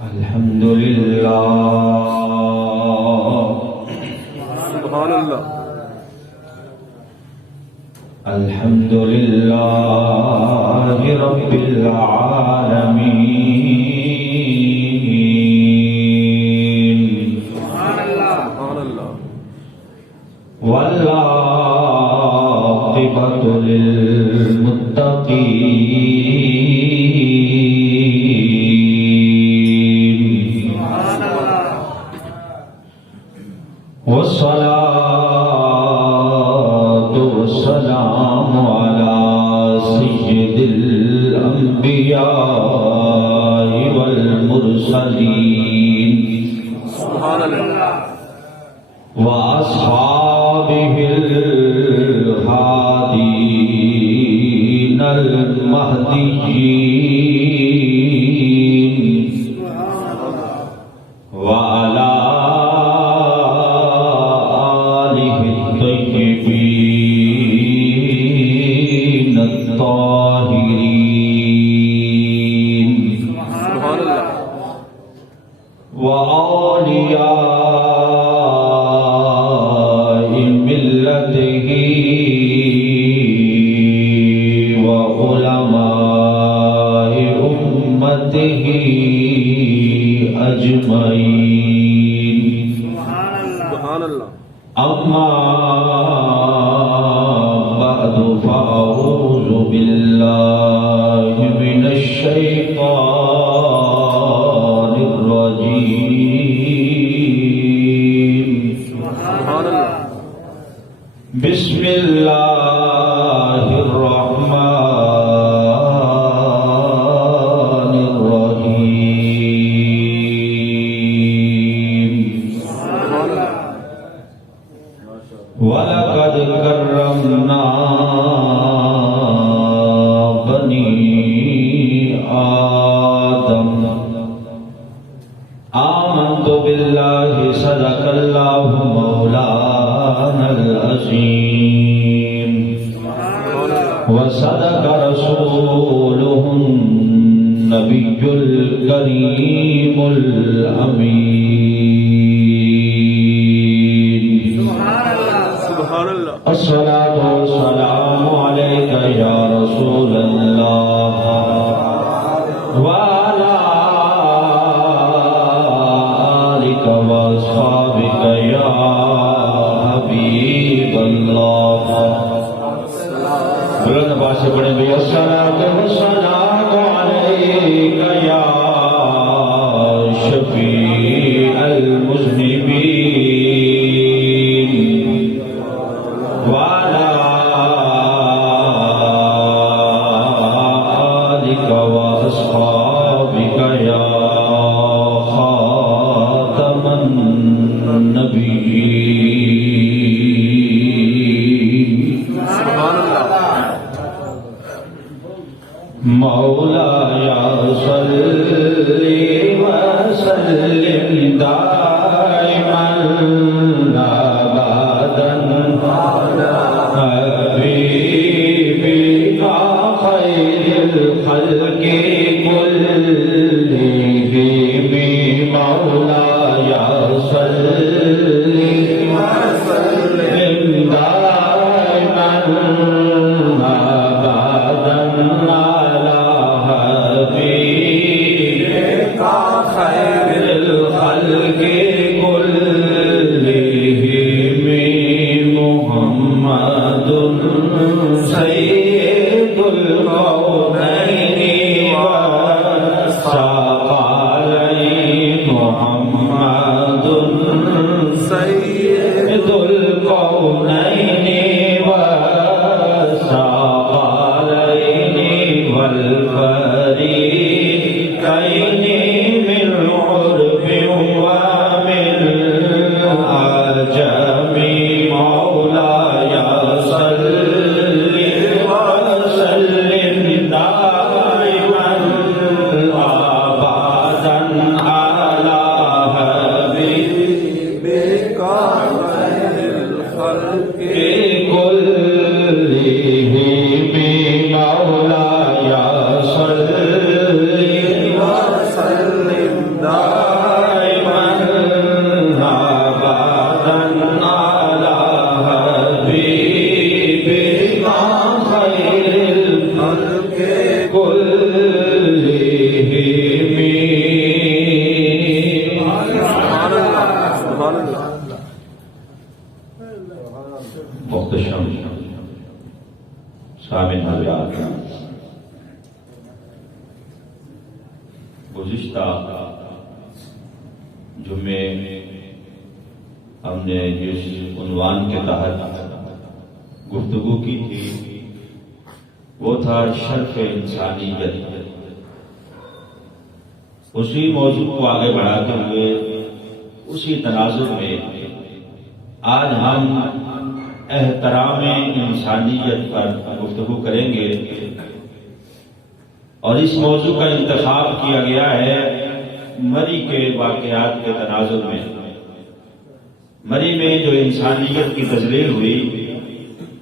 الحمد لله سبحان اللہ الحمد لله رب العالمين سبحان اللہ والعاقبة للمتقين والصلاة والسلام على سيد الأنبياء والمرسلين سبحان اللہ وأصحابه الهادين المهديين وعلى آله الطيبين الطاهرين سبحان اللہ وأولياء ملته وعلماء أمته أجمعين سبحان اللہ أما بعد فأعوذ بالله من الشيطان الرجيم سبحان اللہ بسم الله الرحمن الرحيم سبحان اللہ ولقد كرمنا بني آدم آمنت بالله صدق الله مولانا العظيم وصدق رسوله النبي الكريم الأمين سبحان اللہ الصلاة والسلام عليك يا رسول الله وعلى آلك وأصحابك يا حبيب الله بلند آواز سے پڑھیں بھئی الصلاة والسلام عليك يا شفيع المذنبين وعلى آلك وأصحابك يا خاتم النبيين سبحان اللہ مولاي صل وسلم دائما ابدا على حبيبك خير الخلق كلهم مولاي صل وسلم دائما ابدا على حبيبك خير الخلق كلهم محمد سيد الكونين سبحان اللہ محتشم سامعین حضرات، گزشتہ جمعے ہم نے جس عنوان کے تحت گفتگو کی تھی وہ تھا شرف انسانیت۔ اسی موضوع کو آگے بڑھاتے ہوئے اسی تناظر میں آج ہم احترام انسانیت پر گفتگو کریں گے، اور اس موضوع کا انتخاب کیا گیا ہے مری کے واقعات کے تناظر میں۔ مری میں جو انسانیت کی تجلیل ہوئی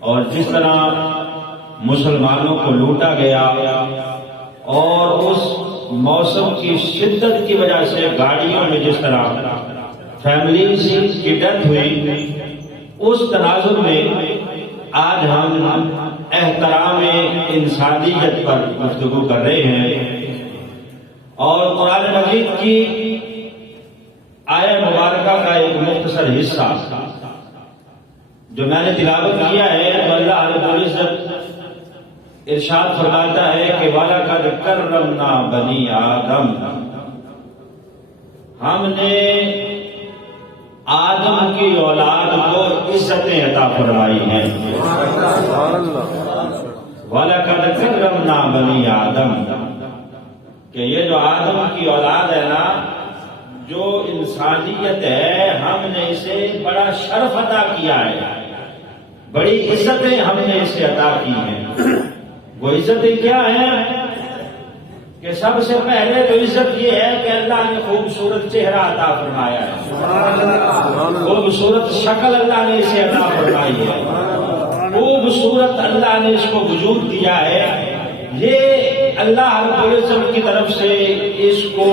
اور جس طرح مسلمانوں کو لوٹا گیا، اور اس موسم کی شدت کی وجہ سے گاڑیوں میں جس طرح فیملیز کی ڈیتھ ہوئی، اس تناظر میں آج ہم احترام انسانیت پر گفتگو کر رہے ہیں، اور قرآن مجید کی آیہ مبارکہ کا ایک مختصر حصہ جو میں نے تلاوت کیا ہے، تو اللہ رب العزت ارشاد فرماتا ہے کہ وَلَقَدْ كَرَّمْنَا بَنِي آدَمَ، ہم نے آدم کی اولاد کو عزتیں عطا فرمائی ہیں۔ وَلَقَدْ كَرَّمْنَا بَنِي آدَمَ، کہ یہ جو آدم کی اولاد ہے نا، جو انسانیت ہے، ہم نے اسے بڑا شرف عطا کیا ہے، بڑی عزتیں ہم نے اسے عطا کی ہیں۔ وہ عزتیں کیا ہیں کہ سب سے پہلے تو عزت یہ ہے کہ اللہ نے خوبصورت چہرہ عطا فرمایا ہے، خوبصورت شکل اللہ نے اسے عطا فرمائی ہے، خوبصورت اللہ نے اس کو وجود دیا ہے۔ یہ اللہ رب العزت کی طرف سے اس کو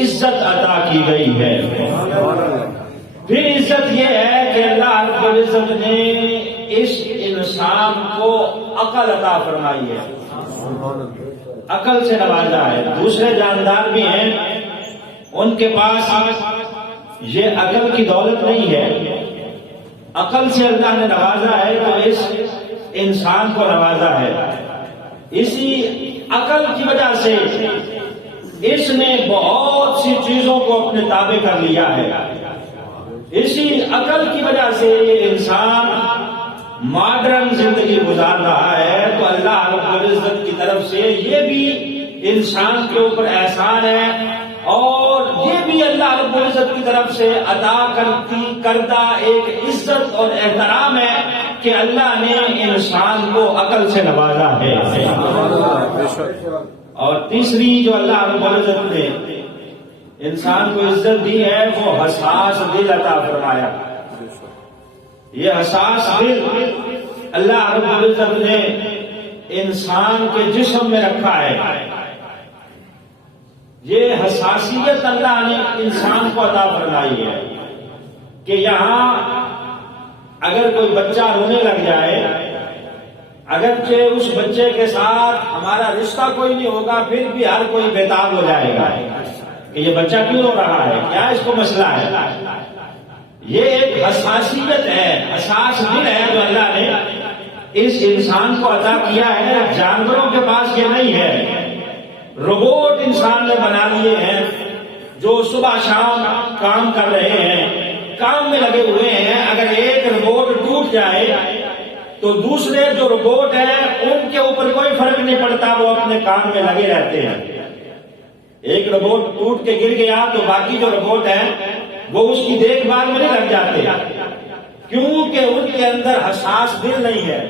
عزت عطا کی گئی ہے۔ پھر عزت یہ ہے کہ اللہ رب العزت نے اس انسان کو عقل عطا فرمائی ہے، عقل سے نوازا ہے۔ دوسرے جاندار بھی ہیں، ان کے پاس یہ عقل کی دولت نہیں ہے، عقل سے اللہ نے نوازا ہے، تو اس انسان کو نوازا ہے۔ اسی عقل کی وجہ سے اس نے بہت سی چیزوں کو اپنے تابع کر لیا ہے۔ اسی عقل کی وجہ سے یہ انسان ماڈرن زندگی گزار رہا ہے۔ تو اللہ رب العزت کی طرف سے یہ بھی انسان کے اوپر احسان ہے، اور یہ بھی اللہ رب العزت کی طرف سے عطا کردہ ایک عزت اور احترام ہے کہ اللہ نے انسان کو عقل سے نوازا ہے۔ اور تیسری جو اللہ رب العزت نے انسان کو عزت دی ہے، وہ حساس دل عطا فرمایا۔ یہ حساس دل اللہ رب العزت نے انسان کے جسم میں رکھا ہے۔ یہ حساسیت اللہ نے انسان کو عطا فرمائی ہے کہ یہاں اگر کوئی بچہ رونے لگ جائے، اگرچہ اس بچے کے ساتھ ہمارا رشتہ کوئی نہیں ہوگا، پھر بھی ہر کوئی بےتاب ہو جائے گا کہ یہ بچہ کیوں رو رہا ہے، کیا اس کو مسئلہ ہے۔ یہ ایک حساسیت ہے، حساس دل ہے جو اللہ نے اس انسان کو عطا کیا ہے۔ جانوروں کے پاس یہ نہیں ہے۔ روبوٹ انسان نے بنا لیے ہیں جو صبح شام کام کر رہے ہیں، کام میں لگے ہوئے ہیں۔ اگر ایک روبوٹ ٹوٹ جائے تو دوسرے جو روبوٹ ہیں ان کے اوپر کوئی فرق نہیں پڑتا، وہ اپنے کام میں لگے رہتے ہیں۔ ایک روبوٹ ٹوٹ کے گر گیا تو باقی جو روبوٹ ہیں وہ اس کی دیکھ بھال میں نہیں لگ جاتے، کیونکہ ان کے اندر حساس دل نہیں ہے۔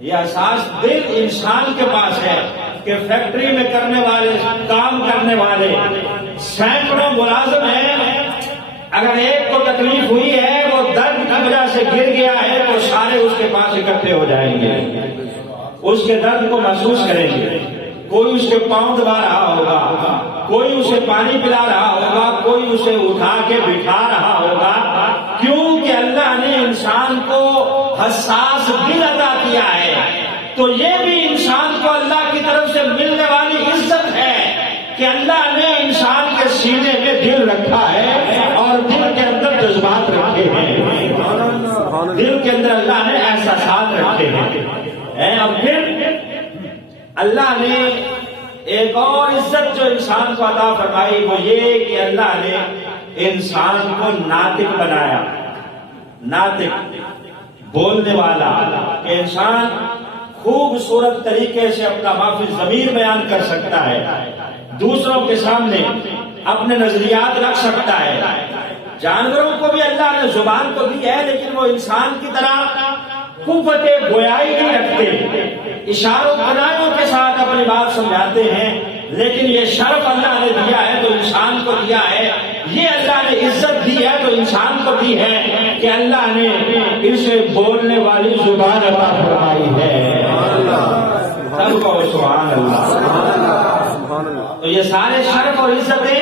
یہ حساس دل انسان کے پاس ہے کہ فیکٹری میں کرنے والے، کام کرنے والے سینکڑوں ملازم ہیں، اگر ایک کو تکلیف ہوئی ہے، وہ درد کی وجہ سے گر گیا ہے، تو سارے اس کے پاس اکٹھے ہو جائیں گے، اس کے درد کو محسوس کریں گے۔ کوئی اس کے پاؤں دبا رہا ہوگا، کوئی اسے پانی پلا رہا ہوگا، کوئی اسے اٹھا کے بٹھا رہا ہوگا، کیونکہ اللہ نے انسان کو حساس دل عطا کیا ہے۔ تو یہ بھی انسان کو اللہ کی طرف سے ملنے کہ اللہ نے انسان کے سینے میں دل رکھا ہے اور دل کے اندر جذبات رکھے ہیں، دل کے اندر اللہ نے احساسات رکھے ہیں، اور پھر اللہ نے ایک اور عزت جو انسان کو عطا فرمائی وہ یہ کہ اللہ نے انسان کو ناطق بنایا، ناطق بولنے والا، کہ انسان خوبصورت طریقے سے اپنا مافی ضمیر بیان کر سکتا ہے، دوسروں کے سامنے اپنے نظریات رکھ سکتا ہے۔ جانوروں کو بھی اللہ نے زبان تو دی ہے لیکن وہ انسان کی طرح قوت گویائی نہیں رکھتے، اشاروں کنایوں کے ساتھ اپنی بات سمجھاتے ہیں، لیکن یہ شرف اللہ نے دیا ہے تو انسان کو دیا ہے، یہ اللہ نے عزت دی ہے تو انسان کو دی ہے کہ اللہ نے اسے بولنے والی زبان عطا فرمائی ہے۔ سب کو سبحان اللہ۔ تو یہ سارے شرف اور عزتیں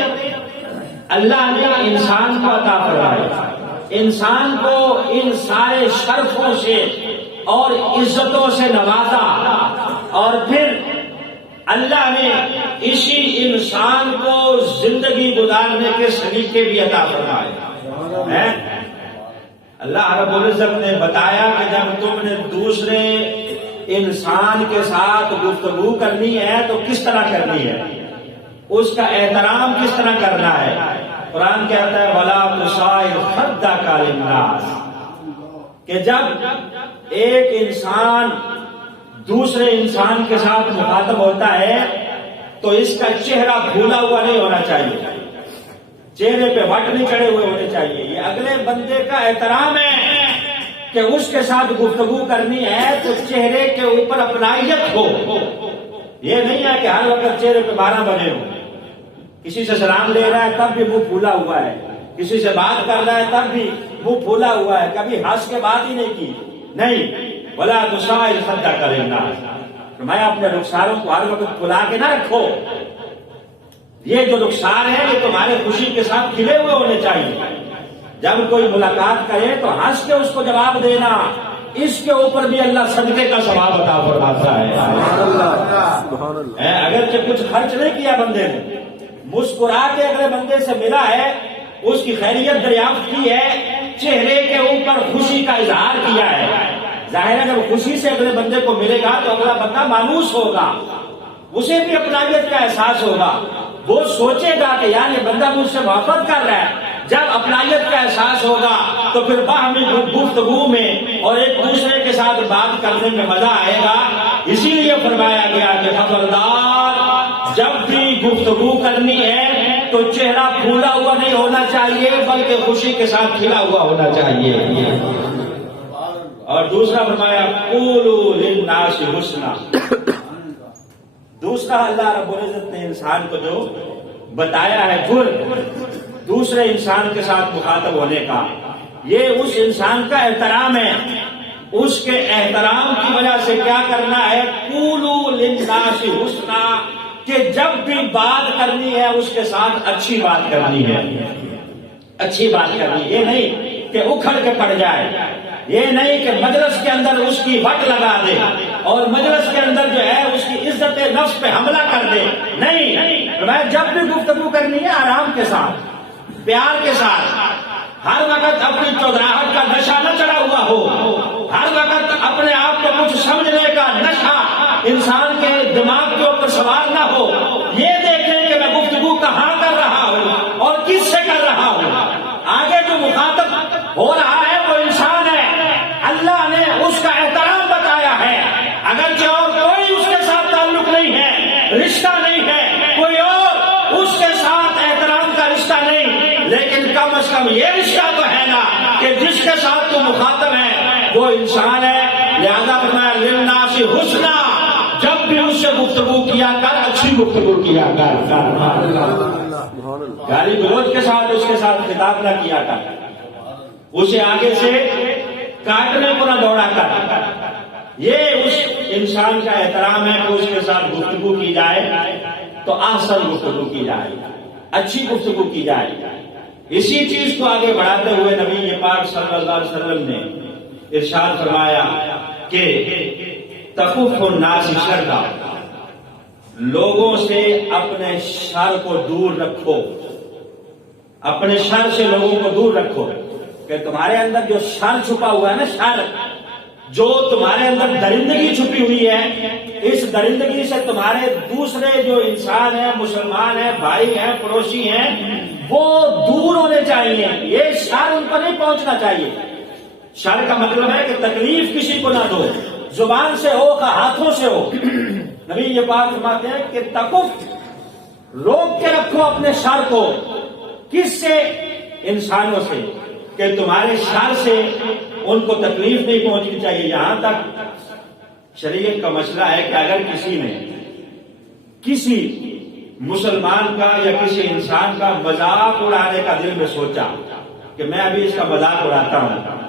اللہ نے انسان کو عطا فرمائی، انسان کو ان سارے شرفوں سے اور عزتوں سے نوازا، اور پھر اللہ نے اسی انسان کو زندگی گزارنے کے سلیقے بھی عطا فرمائے۔ اللہ رب العزت نے بتایا کہ جب تم نے دوسرے انسان کے ساتھ گفتگو کرنی ہے تو کس طرح کرنی ہے، اس کا احترام کس طرح کرنا ہے۔ قرآن کہتا ہے وَلَا تُصَائِرْ خَدَّكَ لِلنَّاسِ، کہ جب ایک انسان دوسرے انسان کے ساتھ مخاطب ہوتا ہے تو اس کا چہرہ پھولا ہوا نہیں ہونا چاہیے، چہرے پہ وٹ نہیں چڑھے ہوئے ہونے چاہیے۔ یہ اگلے بندے کا احترام ہے کہ اس کے ساتھ گفتگو کرنی ہے تو چہرے کے اوپر اپنائیت ہو، یہ نہیں ہے کہ ہر وقت چہرے پہ 12 بنے ہو، کسی سے سلام لے رہا ہے تب بھی منہ پھولا ہوا ہے، کسی سے بات کر رہا ہے تب بھی منہ پھولا ہوا ہے، کبھی ہنس کے بات ہی نہیں کی، نہیں۔ وَلَا تُصَائِرْ خَدَّكَ لِلنَّاسِ، میں اپنے رخساروں کو ہر وقت پھلا کے نہ رکھو، یہ جو رخسار ہے یہ تمہارے خوشی کے ساتھ کھلے ہوئے ہونے چاہیے، جب کوئی ملاقات کرے تو ہنس کے اس کو جواب دینا، اس کے اوپر بھی اللہ صدقے کا ثواب عطا فرماتا ہے۔ اگرچہ کچھ خرچ نہیں کیا بندے نے، مسکرا کے اگلے بندے سے ملا ہے، اس کی خیریت دریافت کی ہے، چہرے کے اوپر خوشی کا اظہار کیا ہے، ظاہر ہے جب خوشی سے اگلے بندے کو ملے گا تو اگلا بندہ مانوس ہوگا، اسے بھی اپنائیت کا احساس ہوگا، وہ سوچے گا کہ یار یہ بندہ مجھ سے محبت کر رہا ہے۔ جب اپنائیت کا احساس ہوگا تو پھر باہمی گفتگو میں اور ایک دوسرے کے ساتھ بات کرنے میں مزہ آئے گا۔ اسی لیے فرمایا گیا کہ خبردار جب بھی گفتگو کرنی ہے تو چہرہ پھولا ہوا نہیں ہونا چاہیے بلکہ خوشی کے ساتھ کھلا ہوا ہونا چاہیے۔ اور دوسرا فرمایا قولوا للناس حسنا، دوسرا اللہ رب العزت نے انسان کو جو بتایا ہے گر دوسرے انسان کے ساتھ مخاطب ہونے کا، یہ اس انسان کا احترام ہے، اس کے احترام کی وجہ سے کیا کرنا ہے، قولوا للناس حسنا، کہ جب بھی بات کرنی ہے اس کے ساتھ اچھی بات کرنی ہے، اچھی بات کرنی، یہ نہیں کہ اکھڑ کے پڑ جائے، یہ نہیں کہ مجلس کے اندر اس کی وٹ لگا دے اور مجلس کے اندر جو ہے اس کی عزت نفس پہ حملہ کر دے، نہیں، میں جب بھی گفتگو کرنی ہے آرام کے ساتھ، پیار کے ساتھ، ہر وقت اپنی چودراہٹ کا نشہ نہ چڑھا ہوا ہو، ہر وقت اپنے آپ کو کچھ سمجھنے کا نشہ انسان کے دماغ کے اوپر سوار نہ ہو، یہ دیکھیں کہ میں گفتگو کہاں کر رہا ہوں اور کس سے کر رہا ہوں، آگے جو مخاطب ہو رہا ہے وہ انسان ہے، اللہ نے اس کا احترام بتایا ہے، اگرچہ اور کوئی اس کے ساتھ تعلق نہیں ہے، رشتہ نہیں ہے، کوئی اور اس کے ساتھ احترام کا رشتہ نہیں، لیکن کم از کم یہ رشتہ تو ہے نا کہ جس کے ساتھ تو مخاطب ہے وہ انسان ہے، لہذا فرمایا للناس حسنا، جب بھی اس سے گفتگو کیا کر اچھی گفتگو کیا کر، گالی گلوچ کے ساتھ اس کے ساتھ خطاب نہ کیا کر، اسے آگے سے کاٹنے کو نہ دوڑا کر، یہ اس انسان کا احترام ہے کہ اس کے ساتھ گفتگو کی جائے تو احسن گفتگو کی جائے، اچھی گفتگو کی جائے۔ اسی چیز کو آگے بڑھاتے ہوئے نبی پاک صلی اللہ علیہ وسلم نے ارشاد فرمایا کہ تخف الناس شرا، لوگوں سے اپنے شر کو دور رکھو، اپنے شر سے لوگوں کو دور رکھو، کہ تمہارے اندر جو شر چھپا ہوا ہے نا، شر جو تمہارے اندر درندگی چھپی ہوئی ہے، اس درندگی سے تمہارے دوسرے جو انسان ہیں، مسلمان ہیں، بھائی ہیں، پڑوسی ہیں، وہ دور ہونے چاہیے، یہ شر ان پر نہیں پہنچنا چاہیے۔ شر کا مطلب ہے کہ تکلیف کسی کو نہ دو، زبان سے ہو کہ ہاتھوں سے ہو۔ نبی یہ بات فرماتے ہیں کہ تکف، روک کے رکھو اپنے شر کو، کس سے؟ انسانوں سے، کہ تمہارے شر سے ان کو تکلیف نہیں پہنچنی چاہیے۔ یہاں تک شریعت کا مسئلہ ہے کہ اگر کسی نے کسی مسلمان کا یا کسی انسان کا مذاق اڑانے کا دل میں سوچا کہ میں ابھی اس کا مذاق اڑاتا ہوں،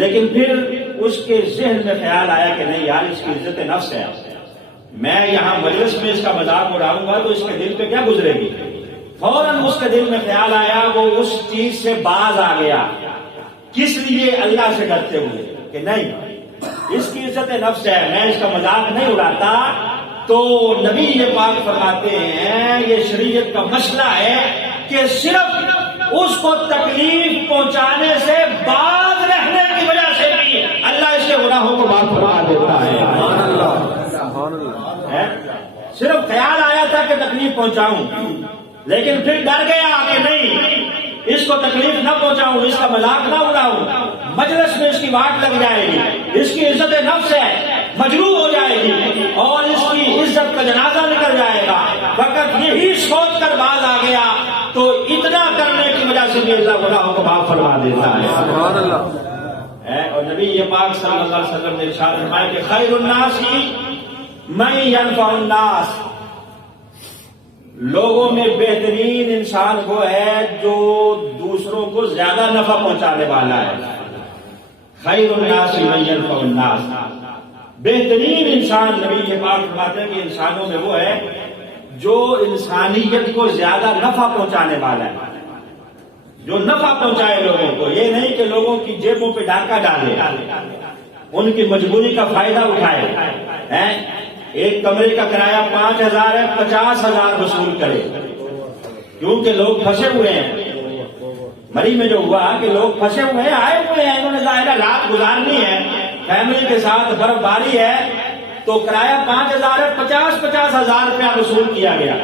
لیکن پھر اس کے ذہن میں خیال آیا کہ نہیں یار اس کی عزت نفس ہے، میں یہاں مجلس میں اس کا مذاق اڑاؤں گا تو اس کے دل پہ کیا گزرے گی؟ فوراً اس کے دل میں خیال آیا، وہ اس چیز سے باز آ گیا۔ کس لیے؟ اللہ سے ڈرتے ہوئے کہ نہیں اس کی عزت نفس ہے، میں اس کا مذاق نہیں اڑاتا۔ تو نبی یہ بات فرماتے ہیں، یہ شریعت کا مسئلہ ہے کہ صرف اس کو تکلیف پہنچانے سے باز رہنے کی وجہ سے بھی اللہ اس کے گناہوں کو معاف فرما دیتا ہے۔ صرف خیال آیا تھا کہ تکلیف پہنچاؤں، لیکن پھر ڈر گیا کہ نہیں اس کو تکلیف نہ پہنچاؤں، اس کا مذاق نہ اڑاؤں، مجلس میں اس کی واٹ لگ جائے گی، اس کی عزت نفس ہے، مجروح ہو جائے گی اور اس کی عزت کا جنازہ نکل جائے گا۔ فقط یہی سوچ کر باز آ گیا تو اتنا کرنے کی وجہ سے بھی اللہ گناہوں کو معاف فرما دیتا ہے۔ سبحان اللہ۔ اور نبی یہ پاک صلی اللہ علیہ وسلم نے ارشاد فرمایا کہ خیر الناس من ینفع الناس، لوگوں میں بہترین انسان وہ ہے جو دوسروں کو زیادہ نفع پہنچانے والا ہے۔ خیر الناس من ینفع الناس، بہترین انسان نبی کے پاک فرماتے ہیں کہ انسانوں میں وہ ہے جو انسانیت کو زیادہ نفع پہنچانے والا ہے، جو نفع پہنچائے لوگوں کو، یہ نہیں کہ لوگوں کی جیبوں پہ ڈاکہ ڈالے، ان کی مجبوری کا فائدہ اٹھائے۔ ایک کمرے کا کرایہ 5,000 ہے، 50,000 وصول کرے، کیونکہ لوگ پھنسے ہوئے ہیں۔ مری میں جو ہوا کہ لوگ پھنسے ہوئے ہیں، آئے ہوئے ہیں، انہوں نے ظاہرہ رات گزارنی ہے فیملی کے ساتھ، برف باری ہے، تو کرایہ 5,000 ہے، 50,000 روپیہ وصول کیا گیا۔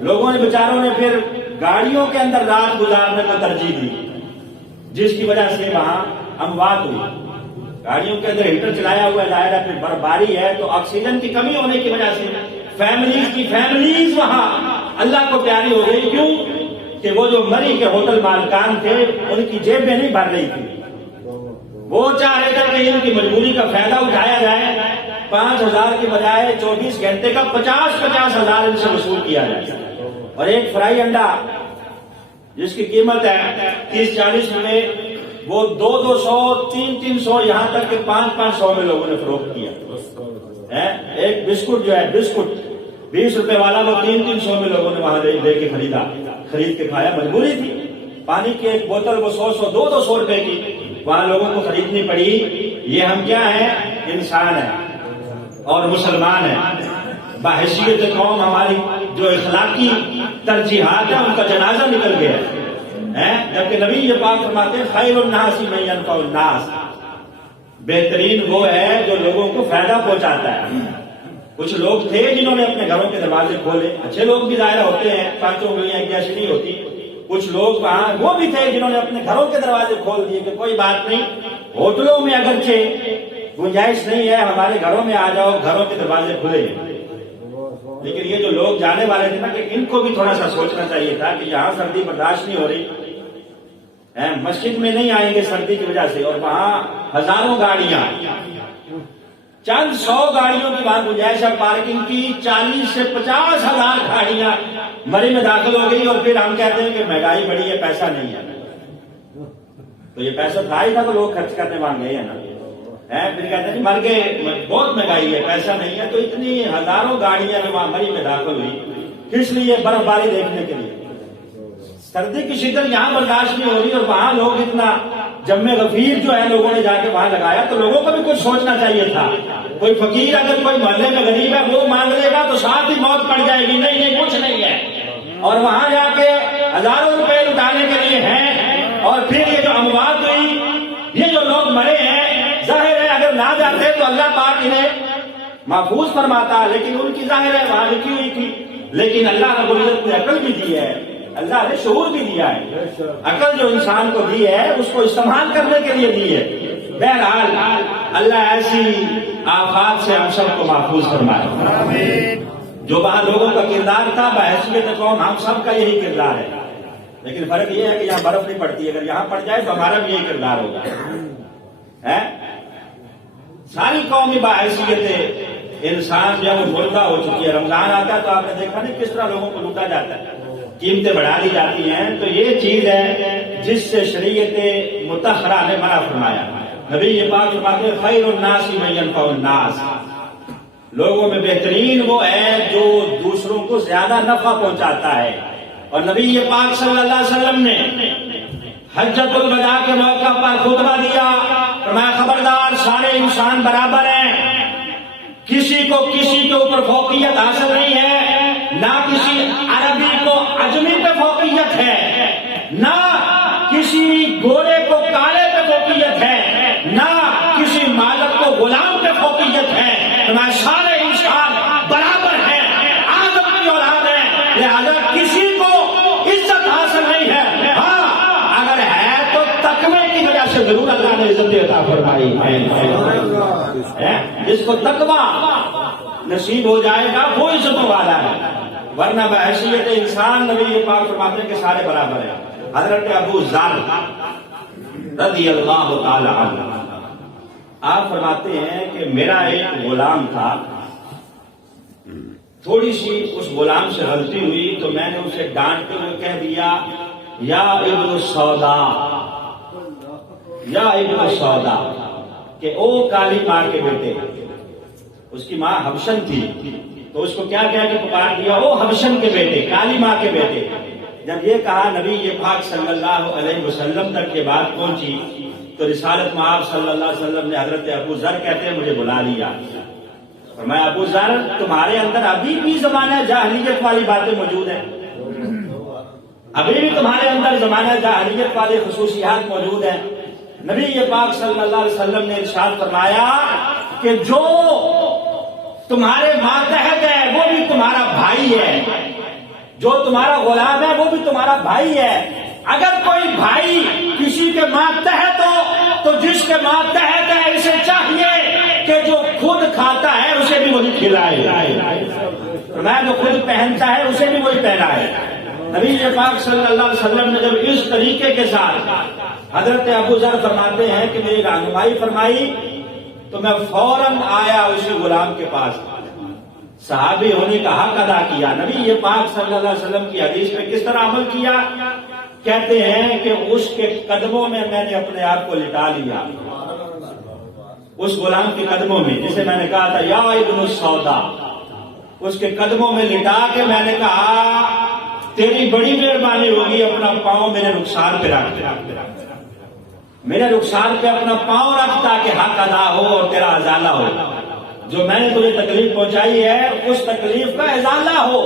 لوگوں نے بیچاروں نے پھر گاڑیوں کے اندر رات گزارنے کو ترجیح دی، جس کی وجہ سے وہاں اموات ہوئی۔ گاڑیوں کے اندر ہیٹر چلایا ہوا ہے، ظاہر ہے پھر برف باری ہے تو آکسیجن کی کمی ہونے کی وجہ سے فیملیز وہاں اللہ کو پیاری ہو گئی۔ کیوں؟ کہ وہ جو مری کے ہوٹل مالکان تھے ان کی جیبیں نہیں بھر رہی تھی، وہ چاہ رہے تھے کہ ان کی مجبوری کا فائدہ اٹھایا جائے، 5,000 کی بجائے 24 گھنٹے کا 50,000 ان سے وصول کیا جائے۔ اور ایک فرائی انڈا جس کی قیمت ہے 30-40 روپے، وہ 200-200 300 یہاں تک کہ 500 میں لوگوں نے فروخت کیا۔ ایک بسکٹ جو ہے، بسکٹ 20 روپے والا، وہ 300 میں لوگوں نے وہاں لے کے خرید کے کھایا، مجبوری تھی۔ پانی کی ایک بوتل وہ 100-200 روپے کی وہاں لوگوں کو خریدنی پڑی۔ یہ ہم کیا ہیں؟ انسان ہیں اور مسلمان ہیں، بحیثیت قوم ہماری جو اخلاقی ترجیحات ہیں ان کا جنازہ نکل گیا ہے، جبکہ نبی یہ بات فرماتے ہیں خیر الناس من ینفع الناس، بہترین وہ ہے جو لوگوں کو فائدہ پہنچاتا ہے۔ کچھ لوگ تھے جنہوں نے اپنے گھروں کے دروازے کھولے، اچھے لوگ بھی ظاہر ہوتے ہیں، پانچوں انگلیاں ایک جیسی نہیں ہوتی۔ کچھ لوگ وہاں وہ بھی تھے جنہوں نے اپنے گھروں کے دروازے کھول دیے کہ کوئی بات نہیں، ہوٹلوں میں اگرچہ گنجائش نہیں ہے، ہمارے گھروں میں آ جاؤ، گھروں کے دروازے کھلے۔ لیکن یہ جو لوگ جانے والے تھے نا، کہ ان کو بھی تھوڑا سا سوچنا چاہیے تھا کہ یہاں سردی برداشت نہیں ہو رہی، مسجد میں نہیں آئیں گے سردی کی وجہ سے، اور وہاں ہزاروں گاڑیاں، چند 100 گاڑیوں کی وہاں گنجائش ہے پارکنگ کی، 40 سے 50,000 گاڑیاں مری میں داخل ہو گئی، اور پھر ہم کہتے ہیں کہ مہنگائی بڑی ہے، پیسہ نہیں ہے۔ تو یہ پیسہ تھا ہی تھا تو لوگ خرچ کرنے وہاں گئے ہیں نا، پھر کہتے ہیں مر گئے، بہت مہنگائی ہے، پیسہ نہیں ہے، تو اتنی ہزاروں گاڑیاں وہاں مری میں داخل ہوئی، کس لیے؟ برف باری دیکھنے کے لیے۔ سردی کی شدت یہاں برداشت نہیں ہو رہی، اور وہاں لوگ اتنا جم غفیر جو ہے لوگوں نے جا کے وہاں لگایا، تو لوگوں کو بھی کچھ سوچنا چاہیے تھا۔ کوئی فقیر اگر کوئی محلے میں غریب ہے وہ مانگ لے گا تو ساتھ ہی موت پڑ جائے گی، نہیں نہیں کچھ نہیں ہے، اور وہاں جا کے ہزاروں روپے لٹانے کے لیے ہیں، اور پھر یہ جو اموات ہوئی، یہ جو لوگ مرے ہیں، ظاہر ہے اگر نہ جاتے تو اللہ پاک انہیں محفوظ فرماتا، لیکن ان کی ظاہر ہے وہاں لکھی ہوئی تھی، لیکن اللہ رب العزت نے عقل بھی دی ہے، اللہ نے شعور بھی دیا ہے، عقل جو انسان کو دی ہے اس کو استعمال کرنے کے لیے دی ہے۔ بہرحال اللہ ایسی آفات سے ہم سب کو محفوظ فرمائے۔ جو وہاں لوگوں کا کردار تھا بحیثیت قوم ہم سب کا یہی کردار ہے، لیکن فرق یہ ہے کہ یہاں برف نہیں پڑتی، اگر یہاں پڑ جائے تو ہمارا بھی یہی کردار ہوگا۔ ساری قومی بحیثیت انسان جب مردہ ہو چکی ہے، رمضان آتا ہے تو آپ نے دیکھا نہیں کس طرح لوگوں کو لوٹا جاتا ہے، قیمتیں بڑھا دی جاتی ہیں، تو یہ چیز ہے جس سے شریعت مطہرہ نے منع فرمایا۔ نبی یہ بات فرماتے ہیں خیر الناس من ينفع الناس، لوگوں میں بہترین وہ ہے جو دوسروں کو زیادہ نفع پہنچاتا ہے۔ اور نبی پاک صلی اللہ علیہ وسلم نے حجۃ الوداع کے موقع پر خطبہ دیا، فرمایا خبردار سارے انسان برابر ہیں، کسی کو کسی کے اوپر فوقیت حاصل نہیں ہے، نہ کسی عربی کو عجمی پہ فوقیت ہے، نہ کسی گورے کو کالے پہ فوقیت ہے، نہ کسی مالک کو غلام پہ فوقیت ہے، فرمایا سارے انسان برابر ہیں، آدم کی اولاد ہیں، لہذا کسی کو عزت حاصل نہیں ہے، ہاں اگر ہے تو تقوی کی وجہ سے ضرور اللہ نے عزت عطا فرمائی ہے۔ جس کو تقوی نصیب ہو جائے گا وہ عزتوں والا ہے، ورنہ بحیثیت انسان نبی پاک فرماتے ہیں کہ سارے برابر ہیں۔ حضرت ابو ذر رضی اللہ تعالی عنہ آپ فرماتے ہیں کہ میرا ایک غلام تھا، تھوڑی سی اس غلام سے غلطی ہوئی تو میں نے اسے ڈانٹتے ہوئے کہہ دیا یا ابن سودا، یا ابن سودا، کہ او کالی ماں کے بیٹے۔ اس کی ماں حبشن تھی تو اس کو کیا کہہ کے پکار دیا، او حبشن کے بیٹے، کالی ماں کے بیٹے۔ جب یہ کہا نبی یہ پاک صلی اللہ علیہ وسلم تک یہ بات پہنچی تو رسالت مآب صلی اللہ علیہ وسلم نے حضرت ابو ذر کہتے ہیں مجھے بلا لیا، فرمایا ابو ذر تمہارے اندر ابھی بھی زمانہ جاہلیت والی باتیں موجود ہیں، ابھی بھی تمہارے اندر زمانہ جاہلیت والی خصوصیات موجود ہیں۔ نبی یہ پاک صلی اللہ علیہ وسلم نے ارشاد فرمایا کہ جو تمہارے ماتحت ہے وہ بھی تمہارا بھائی ہے، جو تمہارا غلام ہے وہ بھی تمہارا بھائی ہے۔ اگر کوئی بھائی کسی کے ماتحت ہو تو جس کے ماتحت ہے اسے چاہیے کہ جو خود کھاتا ہے اسے بھی وہی کھلائے، میں جو خود پہنتا ہے اسے بھی وہی پہنائے۔ نبی پاک صلی اللہ علیہ وسلم نے جب اس طریقے کے ساتھ حضرت ابو ذر فرماتے ہیں کہ میری رہنمائی فرمائی تو میں فوراً آیا اسی غلام کے پاس، صحابی ہونے کا حق ادا کیا۔ نبی یہ پاک صلی اللہ علیہ وسلم کی حدیث میں کس طرح عمل کیا؟ کہتے ہیں کہ اس کے قدموں میں میں نے اپنے آپ کو لٹا لیا، اس غلام کے قدموں میں، جسے میں نے کہا تھا یا ابن السودا، اس کے قدموں میں لٹا کے میں نے کہا تیری بڑی مہربانی ہوگی اپنا پاؤں میرے رخسار پہ رکھ، میرے رخسار پہ اپنا پاؤں رکھ تاکہ حق ادا ہو اور تیرا ازالہ ہو، جو میں نے تجھے تکلیف پہنچائی ہے اس تکلیف کا ازالہ ہو۔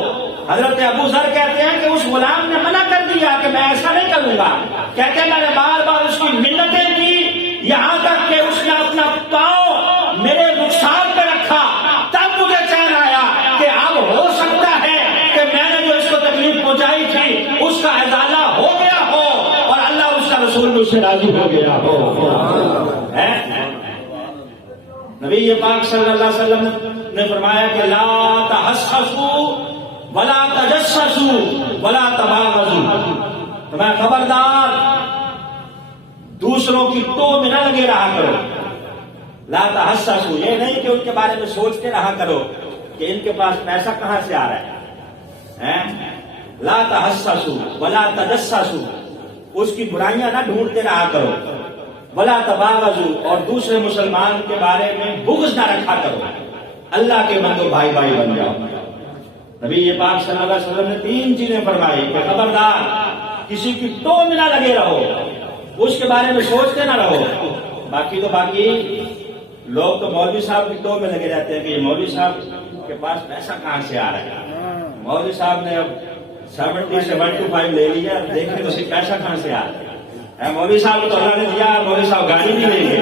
حضرت ابو ذر کہتے ہیں کہ اس غلام نے منع کر دیا کہ میں ایسا نہیں کروں گا، کہتے ہیں میں نے بار بار اس کی منتیں کی یہاں تک کہ اس نے اپنا پاؤں میرے رخسار پہ رکھا، تب مجھے چین آیا کہ اب ہو سکتا ہے کہ میں نے جو اس کو تکلیف پہنچائی تھی اس کا ازالہ ہو گیا ہو اور اللہ اس کا رسول مجھ سے راضی ہو گیا ہو۔ نبی پاک صلی اللہ علیہ وسلم نے فرمایا کہ لا تحسسوا ولا تجسسوا ولا تباغضوا، فرمایا خبردار دوسروں کی ٹو میں نہ لگے رہا کرو، لا تحسسوا یہ نہیں کہ ان کے بارے میں سوچتے رہا کرو کہ ان کے پاس پیسہ کہاں سے آ رہا ہے، لا تحسسوا ولا تجسسوا، اس کی برائیاں نہ ڈھونڈتے رہا کرو، ولا تباغضوا اور دوسرے مسلمان کے بارے میں بغض نہ رکھا کرو، اللہ کے بندو بھائی بھائی بن جاؤ۔ نبی پاک صلی اللہ علیہ وسلم نے 3 چیزیں فرمائی کہ خبردار کسی کی ٹو میں نہ لگے رہو، اس کے بارے میں سوچتے نہ رہو، باقی تو باقی لوگ تو مولوی صاحب کی ٹو میں لگے رہتے ہیں کہ یہ مولوی صاحب کے پاس پیسہ کہاں سے آ رہا ہے، مولوی صاحب نے اب 70 سے 125 لے لیا، دیکھیں تو اسے پیسہ کہاں سے آ رہا ہے؟ مولوی صاحب کو تو اللہ نے دیا، مولوی صاحب گاڑی بھی لیں گے،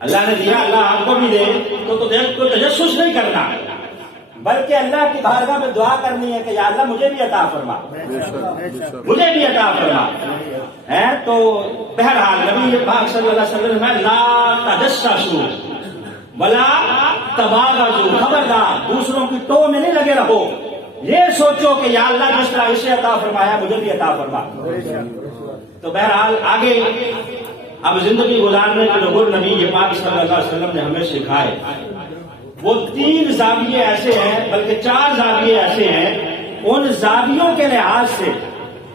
اللہ نے دیا، اللہ آپ کو بھی دے، تو تجسس نہیں کرنا، بلکہ اللہ کی بارگاہ میں دعا کرنی ہے کہ یا اللہ مجھے بھی عطا فرما، مجھے بھی عطا فرما. تو بہرحال نبی پاک صلی اللہ علیہ وسلم میں لا تجسسوا ولا تباغضوا، خبردار دوسروں کی ٹو میں نہیں لگے رہو، یہ سوچو کہ یا اللہ جس طرح اسے عطا فرمایا مجھے بھی عطا فرما. تو بہرحال آگے اب زندگی گزارنے کے جو نبی پاک صلی اللہ علیہ وسلم نے ہمیں سکھائے وہ 3 زاویے ایسے ہیں، بلکہ 4 زاویے ایسے ہیں، ان زاویوں کے لحاظ سے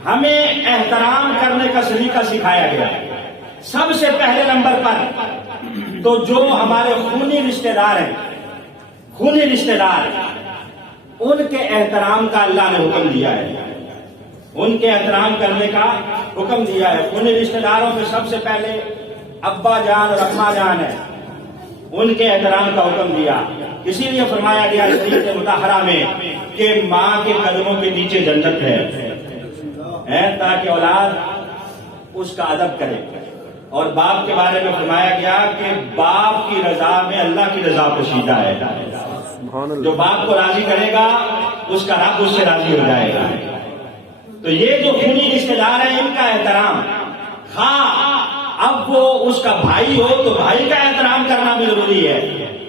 ہمیں احترام کرنے کا سلیقہ سکھایا گیا. سب سے پہلے نمبر پر تو جو ہمارے خونی رشتہ دار ہیں، خونی رشتہ دار، ان کے احترام کا اللہ نے حکم دیا ہے، ان کے احترام کرنے کا حکم دیا ہے. خونی رشتہ داروں میں سب سے پہلے ابا جان اور اماں جان ہے، ان کے احترام کا حکم دیا. اسی لیے فرمایا گیا شریعت مطہرہ میں کہ ماں کے قدموں کے نیچے جنت ہے تاکہ اولاد اس کا ادب کرے. اور باپ کے بارے میں فرمایا گیا کہ باپ کی رضا میں اللہ کی رضا پوشیدہ ہے، جو باپ کو راضی کرے گا اس کا رب اس سے راضی ہو جائے گا. تو یہ جو خونی رشتہ دار ہیں ان کا احترام، اب وہ اس کا بھائی ہو تو بھائی کا احترام کرنا بھی ضروری ہے.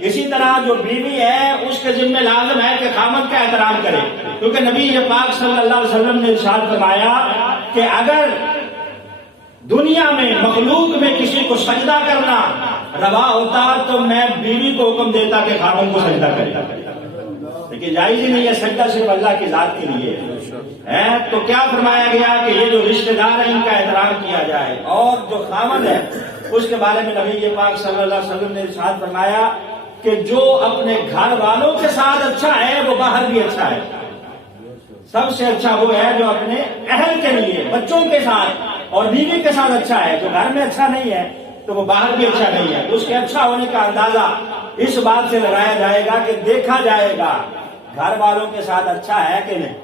اسی طرح جو بیوی ہے اس کے ذمہ لازم ہے کہ خامد کا احترام کرے، کیونکہ نبی پاک صلی اللہ علیہ وسلم نے ارشاد فرمایا کہ اگر دنیا میں مخلوق میں کسی کو سجدہ کرنا روا ہوتا تو میں بیوی کو حکم دیتا کہ خامد کو سجدہ کرے، لیکن جائز ہی نہیں ہے، سجدہ صرف اللہ کی ذات کے لیے ہے. تو کیا فرمایا گیا کہ یہ جو رشتہ دار ہیں ان کا احترام کیا جائے. اور جو خامد ہے اس کے بارے میں نبی پاک صلی اللہ علیہ وسلم نے ارشاد فرمایا کہ جو اپنے گھر والوں کے ساتھ اچھا ہے وہ باہر بھی اچھا ہے. سب سے اچھا وہ ہے جو اپنے اہل کے لیے، بچوں کے ساتھ اور بیوی کے ساتھ اچھا ہے. جو گھر میں اچھا نہیں ہے تو وہ باہر بھی اچھا نہیں ہے. اس کے اچھا ہونے کا اندازہ اس بات سے لگایا جائے گا کہ دیکھا جائے گا گھر والوں کے ساتھ اچھا ہے کہ نہیں.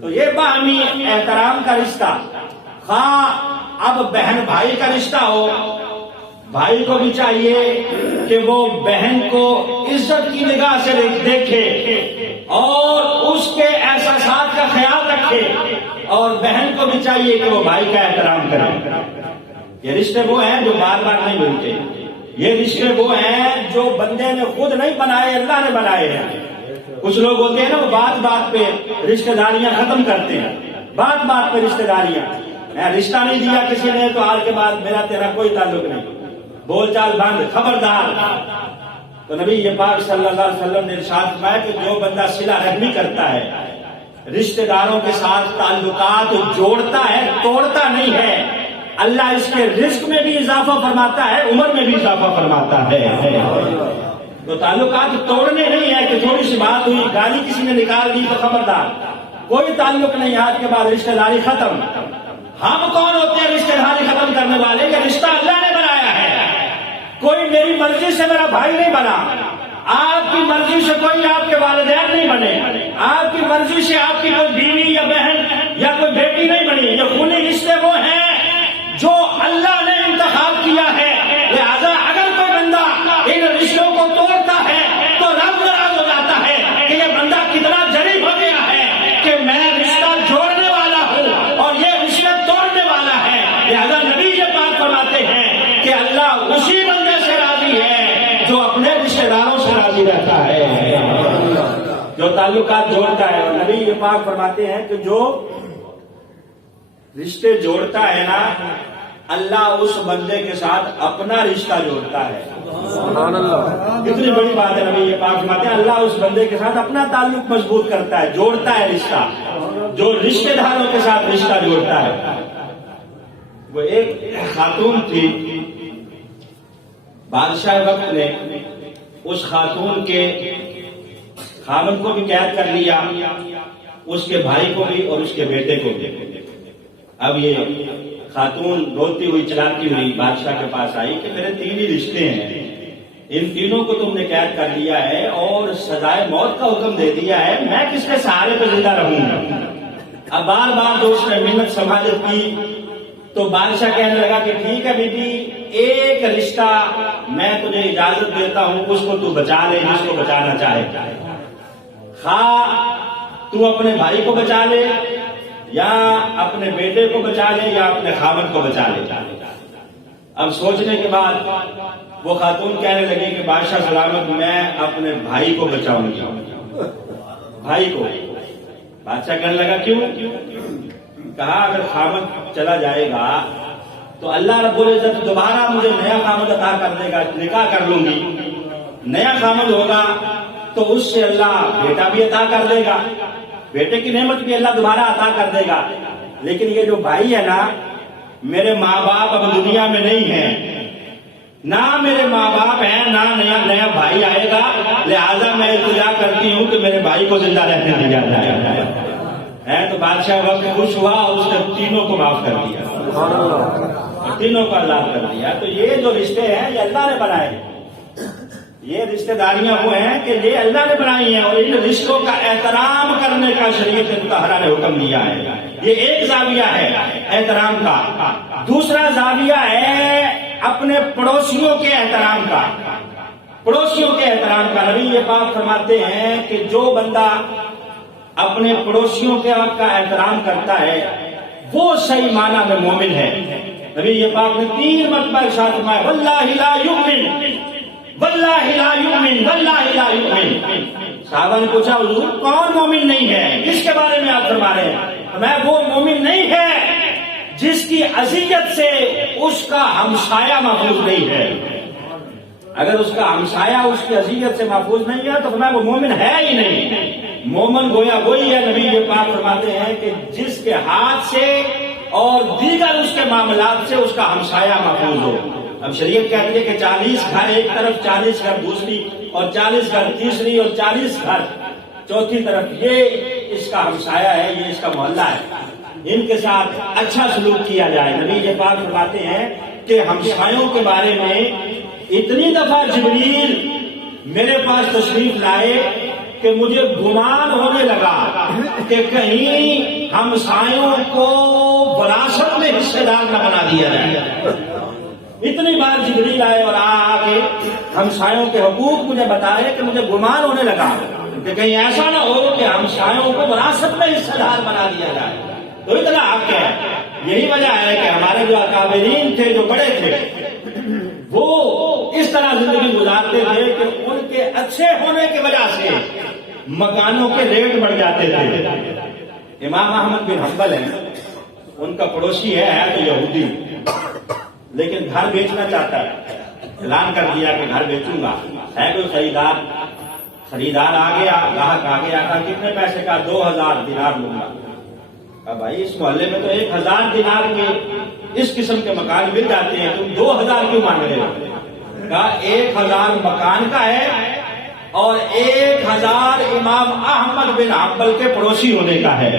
تو یہ باہمی احترام کا رشتہ، خواہ اب بہن بھائی کا رشتہ ہو، بھائی کو بھی چاہیے کہ وہ بہن کو عزت کی نگاہ سے دیکھے اور اس کے احساسات کا خیال رکھے، اور بہن کو بھی چاہیے کہ وہ بھائی کا احترام کرے. یہ رشتے وہ ہیں جو بار بار نہیں ملتے، یہ رشتے وہ ہیں جو بندے نے خود نہیں بنائے، اللہ نے بنائے ہیں. کچھ لوگ ہوتے ہیں نا وہ بات بات پہ رشتہ داریاں ختم کرتے ہیں، بات بات پہ رشتہ داریاں، رشتہ نہیں دیا کسی نے تو آج کے بعد میرا تیرا کوئی تعلق نہیں، بول چال بند، خبردار. تو نبی پاک صلی اللہ علیہ وسلم نے ارشاد فرمایا کہ جو بندہ صلہ رحمی کرتا ہے، رشتہ داروں کے ساتھ تعلقات جوڑتا ہے، توڑتا نہیں ہے، اللہ اس کے رزق میں بھی اضافہ فرماتا ہے، عمر میں بھی اضافہ فرماتا ہے. تو تعلقات توڑنے نہیں ہے کہ تھوڑی سی بات ہوئی، گالی کسی نے نکال دی تو خبردار، کوئی تعلق نہیں، آج کے بعد رشتہ داری ختم. ہم کون ہوتے ہیں رشتہ داری ختم کرنے والے؟ کہ رشتہ اللہ نے بنایا ہے، کوئی میری مرضی سے میرا بھائی نہیں بنا، آپ کی مرضی سے کوئی آپ کے والدین نہیں بنے، آپ کی مرضی سے آپ کی کوئی بیوی یا بہن یا کوئی بیٹی نہیں بنی. یہ خونی رشتے وہ ہیں جو اللہ نے انتخاب کیا ہے. لہذا اگر کوئی بندہ ان رشتوں کو توڑتا ہے تو رب ناراض ہو جاتا ہے کہ یہ بندہ کتنا جریب ہو گیا ہے کہ میں رشتہ جوڑنے والا ہوں اور یہ رشتہ توڑنے والا ہے. لہذا نبی یہ بات فرماتے ہیں کہ اللہ اسی بندے سے راضی ہے جو اپنے رشتہ داروں سے راضی رہتا ہے، جو تعلقات جوڑتا ہے. اور نبی یہ بات فرماتے ہیں کہ جو رشتے جوڑتا ہے نا، اللہ اس بندے کے ساتھ اپنا رشتہ جوڑتا ہے. سبحان اللہ، کتنی بڑی بات ہے. نبی یہ بات فرماتے ہیں اللہ اس بندے کے ساتھ اپنا تعلق مضبوط کرتا ہے، جوڑتا ہے رشتہ. جو رشتے داروں کے ساتھ رشتہ جوڑتا ہے. وہ ایک خاتون تھی، بادشاہ وقت نے اس خاتون کے خامد کو بھی قید کر لیا، اس کے بھائی کو بھی اور اس کے بیٹے کو بھی. اب یہ خاتون روتی ہوئی چلاتی ہوئی بادشاہ کے پاس آئی کہ میرے 3 ہی رشتے ہیں، ان تینوں کو تم نے قید کر لیا ہے اور سزائے موت کا حکم دے دیا ہے، میں کس کے سہارے پہ زندہ رہوں گا؟ اب بار بار جو اس نے منت سماجت کی تو بادشاہ کہنے لگا کہ ٹھیک ہے بی بی، ایک رشتہ میں تجھے اجازت دیتا ہوں، اس کو تو بچا لے جس کو بچانا چاہے، خواہ تو اپنے بھائی کو بچا لے یا اپنے بیٹے کو بچا لے یا اپنے خاوند کو بچا لے۔ اب سوچنے کے بعد وہ خاتون کہنے لگی کہ بادشاہ سلامت، میں اپنے بھائی کو بچاؤں گی، بھائی کو۔ بادشاہ کہنے لگا کیوں؟ کہا اگر خاوند چلا جائے گا تو اللہ رب العزت دوبارہ مجھے نیا خاوند عطا کر دے گا، نکاح کر لوں گی، نیا خاوند ہوگا تو اس سے اللہ بیٹا بھی عطا کر دے گا، بیٹے کی نعمت بھی اللہ دوبارہ عطا کر دے گا۔ لیکن یہ جو بھائی ہے نا، میرے ماں باپ اب دنیا میں نہیں ہیں، نہ میرے ماں باپ ہیں نہ نیا بھائی آئے گا، لہذا میں التجا کرتی ہوں کہ میرے بھائی کو زندہ رہنے دیا جائے۔ تو بادشاہ وقت خوش ہوا اور اس نے تینوں کو معاف کر دیا، تینوں کو آزاد کر دیا۔ تو یہ جو رشتے ہیں یہ اللہ نے بنائے، یہ رشتے داریاں وہ ہیں کہ یہ اللہ نے بنائی ہیں، اور ان رشتوں کا احترام کرنے کا شریعت مطہرہ نے حکم دیا ہے۔ یہ ایک زاویہ ہے احترام کا۔ دوسرا زاویہ ہے اپنے پڑوسیوں کے احترام کا، پڑوسیوں کے احترام کا۔ نبی یہ بات فرماتے ہیں کہ جو بندہ اپنے پڑوسیوں کے کا احترام کرتا ہے وہ صحیح معنی میں مومن ہے۔ نبی یہ بات نے 3 مرتبہ ارشاد فرمایا، واللہ لا یؤمن، واللہ لا یؤمن، واللہ لا یؤمن۔ صحابہ نے پوچھا حضور کون مومن نہیں ہے، کس کے بارے میں آپ فرما رہے ہیں؟ میں وہ مومن نہیں ہے جس کی اذیت سے اس کا ہمسایہ محفوظ نہیں ہے۔ اگر اس کا ہمسایہ اس کی اذیت سے محفوظ نہیں ہے تو میں وہ مومن ہے ہی نہیں۔ مومن گویا وہی ہے، نبی یہ بات فرماتے ہیں کہ جس کے ہاتھ سے اور دیگر اس کے معاملات سے اس کا ہمسایہ محفوظ ہو۔ اب شریعت کہتی ہے کہ 40 گھر ایک طرف، 40 گھر دوسری، اور 40 گھر تیسری، اور 40 گھر چوتھی طرف، یہ اس کا ہمسایہ ہے، یہ اس کا محلہ ہے، ان کے ساتھ اچھا سلوک کیا جائے۔ نبی یہ بات فرماتے ہیں کہ ہمسایوں کے بارے میں اتنی دفعہ جبریل میرے پاس تشریف لائے کہ مجھے گمان ہونے لگا کہ کہیں ہمسایوں کو وراثت میں حصے دار نہ بنا دیا جائے۔ اتنی بار جبریل آئے اور آ کے ہمسایوں کے حقوق مجھے بتائے کہ مجھے گمان ہونے لگا کہ کہیں ایسا نہ ہو کہ ہمسایوں کو وراثت میں حصہ دار بنا دیا جائے۔ تو اتنا حق ہے، یہی وجہ ہے کہ ہمارے جو اکابرین تھے، جو بڑے تھے، وہ اس طرح زندگی گزارتے تھے کہ ان کے اچھے ہونے کی وجہ سے مکانوں کے ریٹ بڑھ جاتے تھے۔ امام احمد بن حنبل ہیں، ان کا پڑوسی ہے تو یہودی، لیکن گھر بیچنا چاہتا ہے، اعلان کر دیا کہ گھر بیچوں گا۔ ہے کوئی خریدار آ گیا، گاہک آ گیا، کہا کتنے پیسے کا؟ 2000 دینار لوں گا۔ بھائی اس محلے میں تو 1000 دینار کے اس قسم کے مکان مل جاتے ہیں، تم 2000 کیوں مانگ رہے ہو؟ کہا 1000 مکان کا ہے اور 1000 امام احمد بن حنبل کے پڑوسی ہونے کا ہے۔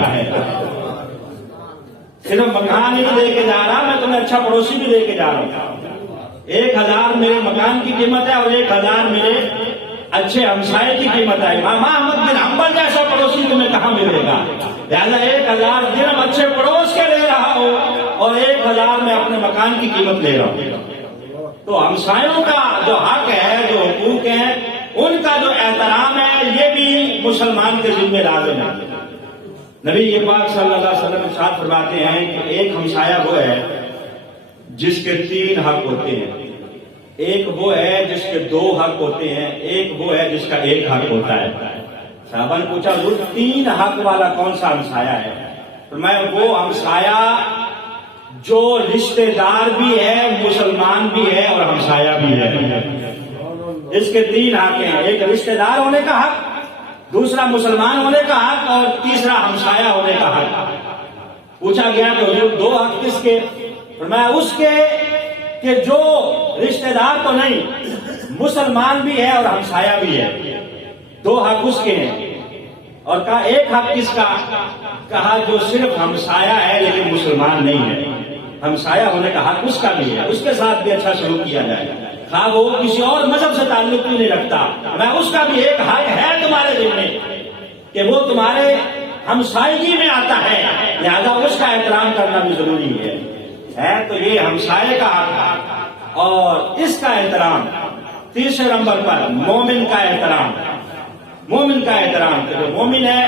صرف مکان ہی دے کے جا رہا، میں تمہیں اچھا پڑوسی بھی دے کے جا رہا ہوں۔ 1000 میرے مکان کی قیمت ہے اور 1000 میرے اچھے ہمسائے کی قیمت ہے۔ امام احمد بن حنبل جیسا پڑوسی تمہیں کہاں ملے گا؟ لہٰذا 1000 درہم اچھے پڑوس کے لے رہا ہو اور 1000 میں اپنے مکان کی قیمت لے رہا ہوں۔ تو ہمسایوں کا جو حق ہے، جو حقوق ہیں، ان کا جو احترام ہے، یہ بھی مسلمان کے ذمہ لازم ہے۔ نبی یہ پاک صلی اللہ علیہ وسلم ارشاد فرماتے ہیں کہ ایک ہمسایہ وہ ہے جس کے 3 حق ہوتے ہیں، ایک وہ ہے جس کے 2 حق ہوتے ہیں، ایک وہ ہے جس کا 1 حق ہوتا ہے۔ صحابہ نے پوچھا حضور 3 حق والا کون سا ہمسایہ ہے؟ فرمایا وہ ہمسایہ جو رشتہ دار بھی ہے، مسلمان بھی ہے اور ہمسایہ بھی ہے۔ اس کے 3 حق ہیں، ایک رشتہ دار ہونے کا حق، دوسرا مسلمان ہونے کا حق، اور تیسرا ہمسایہ ہونے کا حق۔ پوچھا گیا کہ حضور 2 حق کس کے؟ فرمایا اس کے کہ جو رشتہ دار تو نہیں، مسلمان بھی ہے اور ہمسایہ بھی ہے، 2 حق اس کے ہیں۔ اور کہا 1 حق کس کا؟ کہا جو صرف ہمسایہ ہے لیکن مسلمان نہیں ہے، ہمسایہ ہونے کا حق اس کا بھی ہے، اس کے ساتھ بھی اچھا سلوک کیا جائے۔ خواہ وہ کسی اور مذہب سے تعلق بھی نہیں رکھتا، میں اس کا بھی ایک حق ہے تمہارے دل میں کہ وہ تمہارے ہمسائیگی میں آتا ہے، لہذا اس کا احترام کرنا بھی ضروری ہے تو یہ ہمسائے کا حق اور اس کا احترام۔ تیسرے نمبر پر مومن کا احترام، مومن کا احترام، جو مومن ہے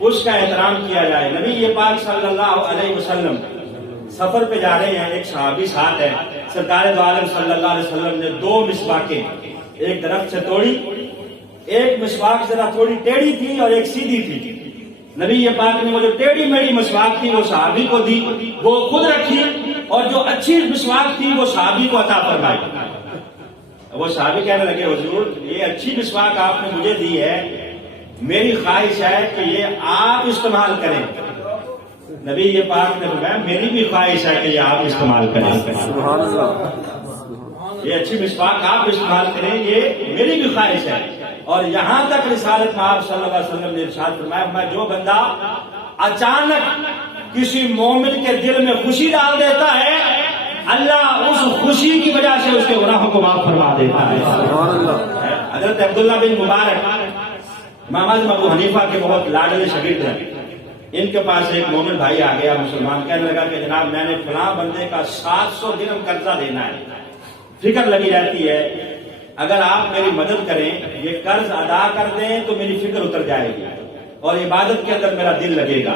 اس کا احترام کیا جائے۔ نبی پاک صلی اللہ علیہ وسلم سفر پہ جا رہے ہیں، ایک صحابی ساتھ ہے، سرکار دو عالم صلی اللہ علیہ وسلم نے 2 مسواکیں ایک درخت سے توڑی، ایک مسواک ذرا تھوڑی ٹیڑھی تھی اور ایک سیدھی تھی۔ نبی پاک نے وہ جو ٹیڑھی میڑھی مسواک تھی وہ صحابی کو دی، وہ خود رکھی، اور جو اچھی مسواک تھی وہ صحابی کو عطا فرمائی۔ وہ صحابی کہنے لگے حضور یہ اچھی مسواک آپ نے مجھے دی ہے، میری خواہش ہے کہ یہ آپ استعمال کریں۔ نبی پاک نے فرمایا میری بھی خواہش ہے کہ یہ آپ استعمال کریں، سبحان اللہ، یہ اچھی مسواک آپ استعمال کریں، یہ میری بھی خواہش ہے۔ اور یہاں تک رسالت میں آپ صلی اللہ علیہ وسلم نے ارشاد فرمایا میں جو بندہ اچانک کسی مومن کے دل میں خوشی ڈال دیتا ہے، اللہ اس خوشی کی وجہ سے اس کے گناہوں کو معاف فرما دیتا ہے۔ سبحان اللہ، حضرت عبداللہ بن مبارک امام ابو حنیفہ کے بہت لاڈلے شاگرد ہیں، ان کے پاس ایک مومن بھائی آ گیا مسلمان، کہنے لگا کہ جناب میں نے فلاں بندے کا 700 درہم قرضہ دینا ہے، فکر لگی رہتی ہے، اگر آپ میری مدد کریں یہ قرض ادا کر دیں تو میری فکر اتر جائے گی اور عبادت کے اندر میرا دل لگے گا۔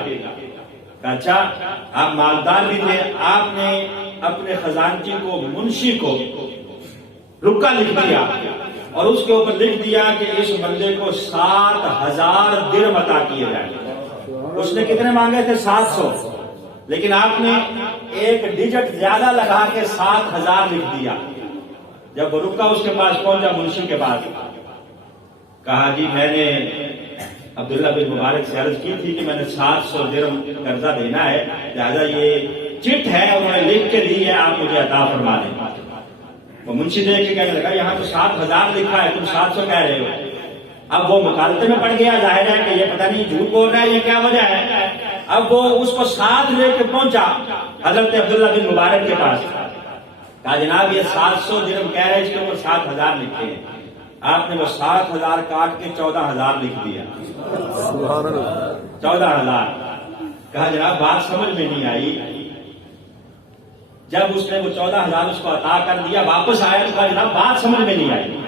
اچھا آپ مالدار بھی تھے، آپ نے اپنے خزانچی کو منشی کو رکا لکھ دیا اور اس کے اوپر لکھ دیا کہ اس بندے کو 7000 درہم عطا کیے جائیں۔ اس نے کتنے مانگے تھے؟ 700، لیکن آپ نے ایک ڈیجٹ زیادہ لگا کے 7000 لکھ دیا۔ جب وہ رکا اس کے پاس پہنچا منشی کے پاس، کہا جی میں نے عبداللہ بن مبارک سے عرض کی تھی کہ میں نے 700 درہم قرضہ دینا ہے، لہذا یہ چٹ ہے انہوں نے لکھ کے دی ہے، آپ مجھے عطا فرما دیں۔ وہ منشی دیکھ کے کہنے لگا یہاں تو 7000 لکھا ہے، تم 700 کہہ رہے ہو۔ اب وہ مکالمے میں پڑ گیا، ظاہر ہے کہ یہ پتہ نہیں جھوٹ بول رہا ہے یہ کیا وجہ ہے۔ اب وہ اس کو ساتھ لے کے پہنچا حضرت عبداللہ بن مبارک کے پاس، کہا جناب یہ 700 درہم کہہ رہے ہیں، اس کے اوپر 7000 لکھے ہیں۔ آپ نے وہ 7000 کاٹ کے 14000 لکھ دیا۔ سبحان اللہ، 14000۔ کہا جناب بات سمجھ میں نہیں آئی۔ جب اس نے وہ 14000 اس کو عطا کر دیا، واپس آیا تو کہا جناب بات سمجھ میں نہیں آئی،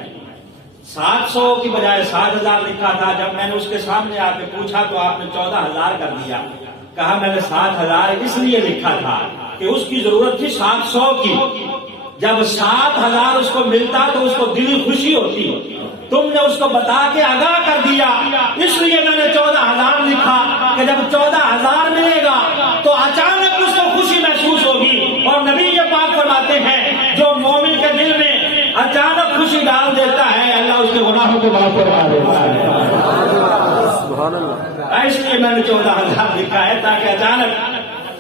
700 کی بجائے 7000 لکھا تھا۔ جب میں نے اس کے سامنے آ کے پوچھا تو آپ نے 14000 کر دیا۔ کہا میں نے 7000 اس لیے لکھا تھا کہ اس کی ضرورت تھی 700 کی، جب 7000 اس کو ملتا تو اس کو دل خوشی ہوتی، تم نے اس کو بتا کے آگاہ کر دیا، اس لیے میں نے 14000 لکھا کہ جب 14000 ملے گا تو اچانک اس کو خوشی محسوس ہوگی۔ اور نبی یہ پاک فرماتے ہیں جو مومن کے دل میں اچانک خوشی ڈال دیتا ہے اللہ اس کے گناہوں کو معاف فرما دیتا ہے۔ سبحان اللہ، اس لیے میں نے 14000 لکھا ہے تاکہ اچانک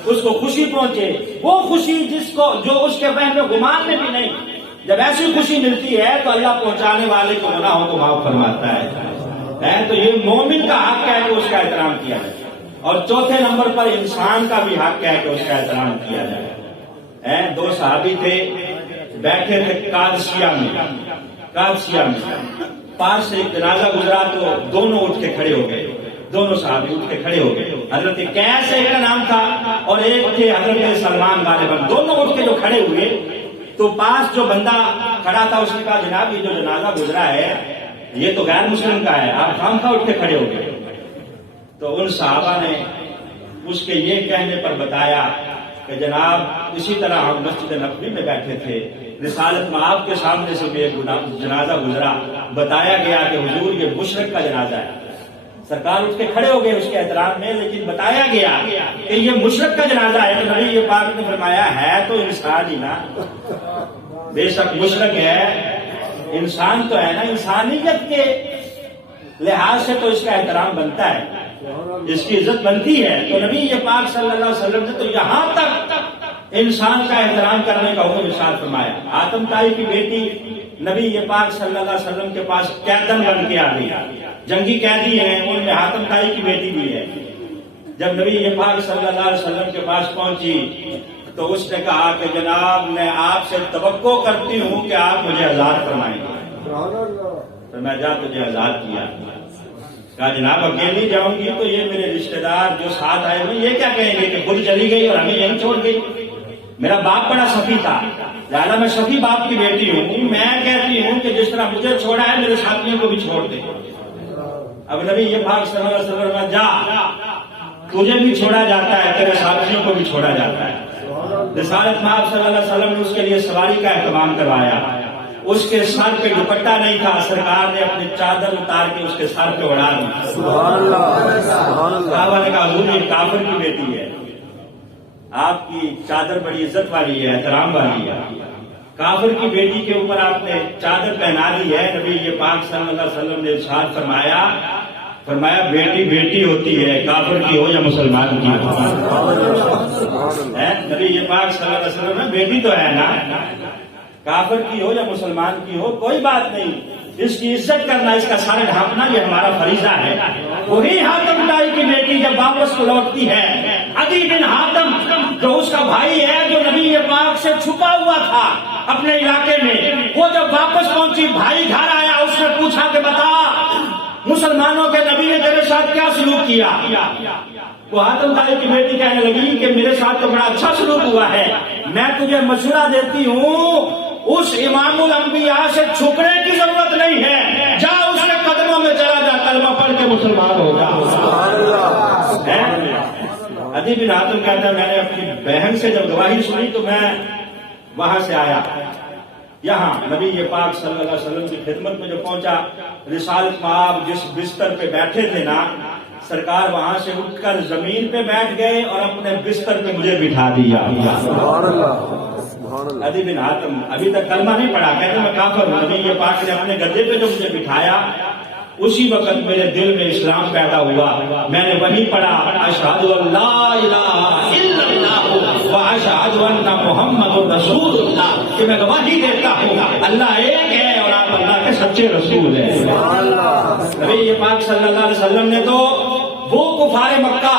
اس کو خوشی پہنچے، وہ خوشی جس کو جو اس کے فہم میں گمان میں بھی نہیں۔ جب ایسی خوشی ملتی ہے تو اللہ پہنچانے والے کے گناہوں کو معاف فرماتا ہے۔ تو یہ مومن کا حق ہے کہ اس کا احترام کیا جائے، اور چوتھے نمبر پر انسان کا بھی حق ہے کہ اس کا احترام کیا جائے۔ 2 صحابی تھے، بیٹھے تھے قادسیہ میں، پاس سے ایک جنازہ گزرا تو دونوں اٹھ کے کھڑے ہو گئے، دونوں صحابی اٹھ کے کھڑے ہو گئے۔ حضرت قیس ایک کا نام تھا اور ایک تھے حضرت سلمان غالباً، دونوں اٹھ کے جو کھڑے ہوئے تو پاس جو بندہ کھڑا تھا اس نے کہا جناب یہ جو جنازہ گزرا ہے یہ تو غیر مسلم کا ہے، آپ خام خواہ اٹھ کے کھڑے ہو گئے۔ تو ان صحابہ نے اس کے یہ کہنے پر بتایا کہ جناب اسی طرح ہم مسجد نبوی میں بیٹھے تھے، رسالت میں آپ کے سامنے سے بھی ایک جنازہ گزرا، بتایا گیا کہ حضور یہ مشرک کا جنازہ ہے۔ سرکار اٹھ کے کھڑے ہو گئے اس کے احترام میں، لیکن بتایا گیا کہ یہ مشرک کا جنازہ ہے۔ تو نبی یہ پاک نے فرمایا ہے تو انسان ہی نا، بے شک مشرک ہے، انسان تو ہے نا، انسانیت کے لحاظ سے تو اس کا احترام بنتا ہے، اس کی عزت بنتی ہے۔ تو نبی یہ پاک صلی اللہ علیہ وسلم نے تو یہاں تک انسان کا احترام کرنے کا حکم ارشاد فرمایا۔ آدم طائی کی بیٹی نبی یہ پاک صلی اللہ علیہ وسلم کے پاس قیدن بن کے آ گئی، جنگی قیدی ہیں، ان میں حاتم طائی کی بیٹی بھی ہے۔ جب نبی یہ پاک صلی اللہ علیہ وسلم کے پاس پہنچی تو اس نے کہا کہ جناب میں آپ سے توقع کرتی ہوں کہ آپ مجھے آزاد فرمائیں گے. تو میں جا تجھے آزاد کیا. کہا جناب اکیلی جاؤں گی تو یہ میرے رشتہ دار جو ساتھ آئے ہوئے یہ کیا کہیں گے کہ خود چلی گئی اور ہمیں یہیں چھوڑ گئی. میرا باپ بڑا سخی تھا، لہٰذا میں سخی باپ کی بیٹی ہوں. میں کہتی ہوں کہ جس طرح مجھے چھوڑا ہے میرے ساتھیوں کو بھی چھوڑ دے. اب نبی یہ پاک صلی اللہ علیہ وسلم جا، تجھے بھی چھوڑا جاتا ہے، تیرے ساتھیوں کو بھی چھوڑا جاتا ہے. رسالت مآب صلی اللہ علیہ وسلم نے اس کے لیے سواری کا اہتمام کروایا. اس کے سر پہ دوپٹہ نہیں تھا، سرکار نے اپنی چادر اتار کے اس کے سر پہ اڑا دی. سبحان اللہ سبحان اللہ. صحابہ نے کہا حضور یہ کافر کی بیٹی ہے، آپ کی چادر بڑی عزت والی ہے، احترام والی ہے، کافر کی بیٹی کے اوپر آپ نے چادر پہنا دی ہے. نبی یہ پاک صلی اللہ علیہ وسلم نے ارشاد فرمایا بیٹی بیٹی ہوتی ہے، کافر کی ہو یا مسلمان کی ہو. نبی یہ پاک صلی اللہ علیہ وسلم نے بیٹی تو ہے نا، کافر کی ہو یا مسلمان کی ہو کوئی بات نہیں، اس کی عزت کرنا، اس کا سارا ڈھانپنا یہ ہمارا فریضہ ہے. وہی حاتم طائی کی بیٹی جب واپس کو لوٹتی ہے، عدی بن حاتم جو اس کا بھائی ہے جو نبی پاک سے چھپا ہوا تھا اپنے علاقے میں، وہ جب واپس پہنچی بھائی گھر آیا، اس نے پوچھا کہ بتا مسلمانوں کے نبی نے تیرے ساتھ کیا سلوک کیا. وہ حاتم طائی کی بیٹی کہنے لگی کہ میرے ساتھ تو بڑا اچھا سلوک ہوا ہے، میں تجھے مشورہ دیتی ہوں اس امام الانبیاء سے چھپنے کی ضرورت نہیں ہے، جا اس کے قدموں میں چلا جا، کلمہ پڑھ کے مسلمان ہو جا. عدی بن حاتم کہتا ہے میں نے اپنی بہن سے جب گواہی سنی تو میں وہاں سے آیا یہاں نبی یہ پاک صلی اللہ علیہ وسلم کی خدمت میں جو پہنچا. رسالت مآب جس بستر پہ بیٹھے تھے نا، سرکار وہاں سے اٹھ کر زمین پہ بیٹھ گئے اور اپنے بستر پہ مجھے بٹھا دیا. سبحان اللہ. عدی بن حاتم ابھی تک کلمہ نہیں پڑھا، کہتے میں کافر ہوں. نبی یہ پاک نے اپنے گدے پہ جو مجھے بٹھایا اسی وقت میرے دل میں اسلام پیدا ہوا. میں نے وہی پڑھا اشہد ان لا الہ الا اللہ و اشہد ان محمد رسول اللہ، کہ میں گواہی دیتا ہوں اللہ ایک ہے اور آپ اللہ کے سچے رسول ہیں. نبی یہ پاک صلی اللہ علیہ وسلم نے تو وہ کفار مکہ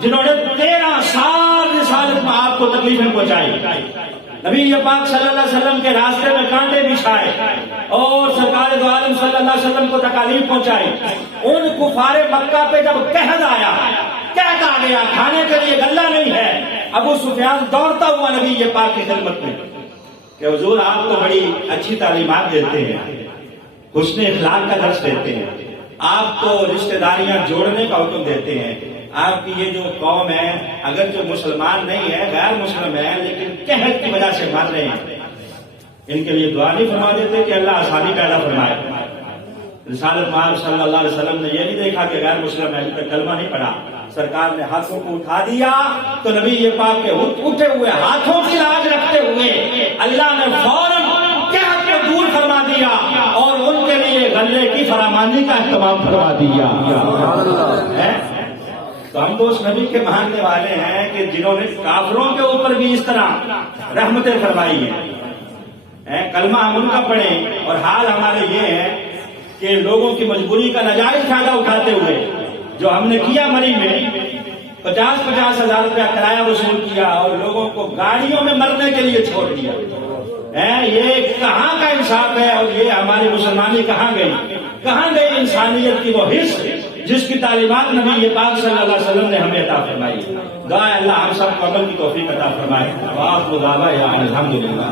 جنہوں نے 13 سال رسالت میں آپ کو تکلیفیں پہنچائی، نبی یہ پاک صلی اللہ علیہ وسلم کے راستے میں کانٹے بچھائے اور سرکار دو عالم صلی اللہ علیہ وسلم کو تکالیف پہنچائی، ان کفار مکہ پہ جب قحط آیا، قحط آ گیا، کھانے کے لیے غلہ نہیں ہے، ابو سفیان دوڑتا ہوا نبی یہ پاک کی خدمت میں کہ حضور آپ تو بڑی اچھی تعلیمات دیتے ہیں، حسن اخلاق کا درس دیتے ہیں، آپ تو رشتہ داریاں جوڑنے کا حکم دیتے ہیں، آپ کی یہ جو قوم ہے اگر جو مسلمان نہیں ہے غیر مسلم ہے لیکن قحط کی وجہ سے مر رہے ہیں، ان کے لیے دعا نہیں فرما دیتے کہ اللہ آسانی پیدا فرمائے. رسالت مآب صلی اللہ علیہ وسلم نے یہ نہیں دیکھا کہ غیر مسلم ہے، ابھی تک کلمہ نہیں پڑھا، سرکار نے ہاتھوں کو اٹھا دیا تو نبی یہ پاک کے اٹھے ہوئے ہاتھوں کی لاج رکھتے ہوئے اللہ نے فوراً قحط کو دور فرما دیا اور ان کے لیے غلے کی فراوانی کا اہتمام فرما دیا. تو ہم تو اس نبی کے ماننے والے ہیں کہ جنہوں نے کافروں کے اوپر بھی اس طرح رحمتیں فرمائی ہیں. کلمہ ہم ان کا پڑھیں اور حال ہمارے یہ ہے کہ لوگوں کی مجبوری کا ناجائز فائدہ اٹھاتے ہوئے جو ہم نے کیا مری میں 50-50 ہزار روپیہ کرایہ وصول کیا اور لوگوں کو گاڑیوں میں مرنے کے لیے چھوڑ دیا. یہ کہاں کا انصاف ہے اور یہ ہماری مسلمانی کہاں گئی انسانیت کی وہ حص جس کی تعلیمات نبی یہ پاک صلی اللہ علیہ وسلم نے ہمیں عطا فرمائی. دعا اللہ ہم سب کو عمل کی توفیق عطا فرمائے. الحمدللہ.